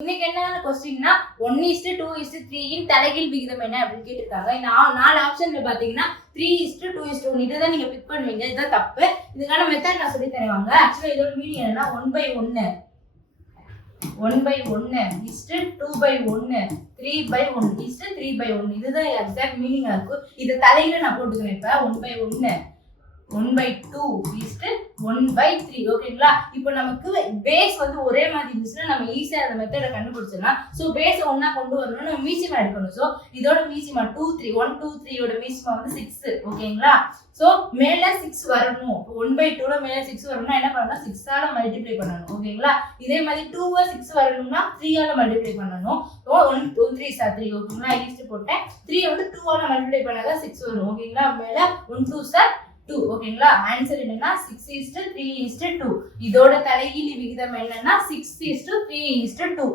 இன்னைக்கு என்ன கொஸ்டின்னா 1:2:3 இன் தலைகீழ் விகிதம் என்ன அப்படின்னு கேட்டிருக்காங்க. இந்த 4 ஆப்ஷன்ல பாத்தீங்கன்னா 3:2:1 இதுதான் நீங்க பிக் பண்ணுவீங்க. இதுதான் தப்பு. இதுக்கான மெத்தட் நான் சொல்லி தருவாங்க. ஆக்சுவலா இதோட மீனிங் என்னன்னா 1/1 2/1 3/1 3/1 இதுதான் எக்ஸாக்ட் மீனிங்கா இருக்கும். இது தலையில நான் போட்டுக்கிறேன். இப்ப 1/1 1/2 1/3 ஓகேங்களா. இப்போ நமக்கு பேஸ் வந்து ஒரே மாதிரி இருந்துச்சுன்னா நம்ம ஈஸியா அந்த மெத்தடை கண்டுபிடிச்சிடலாம். ஸோ பேஸ் ஒன்னா கொண்டு வரணும்னா நம்ம மீசிமா எடுக்கணும். ஸோ இதோட மீசிமா 2 3 1 2 3 யோட மீசிமா வந்து 6 ஓகேங்களா. ஸோ மேல 6 வரணும். 1/2ல மேல 6 வரணும்னா என்ன பண்ணணும், 6 ஆல மல்டிப்ளை பண்ணணும் ஓகேங்களா. இதே மாதிரி 2 6 வரணும்னா 3 ஆல மல்டிப்ளை பண்ணணும். ஸோ 1 2 3 3 ஓகேங்களா. ஈஸ்ட் போட்டேன். 3 வந்து 2 ஆல மல்டிப்ளை பண்ணாதான் 6 வரும் ஓகேங்களா. மேல 1 2 2 ஓகேங்களா. ஆன்சர் என்னன்னா 6:3:2. இதோட தலைகீழ் விகிதம் என்னன்னா 6:3:2.